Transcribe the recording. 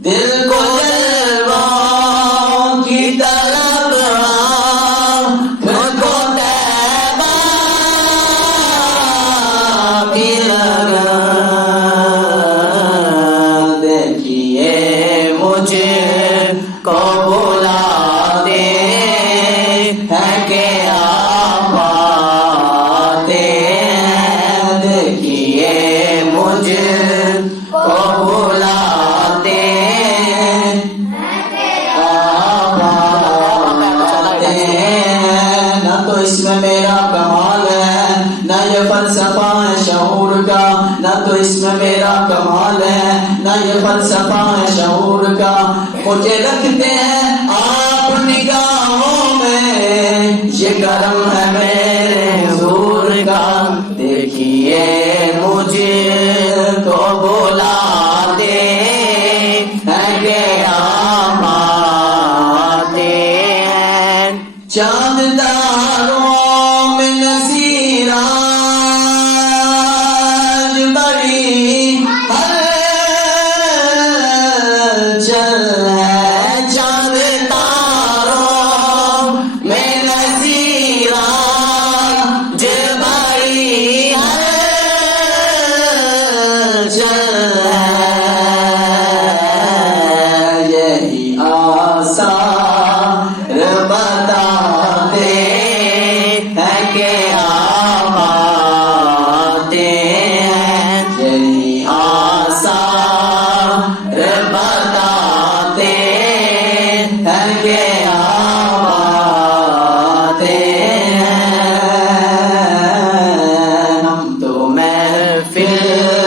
دل کو جلووں کی طلب مجھ کو طیبہ کی لگا دیکھیے مجھے کو بلاتے ہیں کہ آپ آتے ہیں دیکھیے مجھے کو بلاتے ہیں آپ آتے ہیں نہ تو اس میں میرا کمال ہے نہ یہ فلسفہ ہے شعور کا نہ تو اس میں میرا کمال ہے نہ یہ فلسفہ ہے شعور کا مجھے رکھتے ہیں آپ نگاہوں میں یہ کرم ہے میرے حضور کا دیکھیے مجھے کو بلاتے ہیں کہ آپ آتے ہیں چاند تاروں میں نظیراج بڑی ہلچل ہے چاند تاروں میں نظیراج بڑی ہلچل ہے یہی آثار بتاتے ہیں کہ آپ آتے ہیں یہی آثار بتاتے ہیں کہ آپ آتے ہیں ہم تو محفل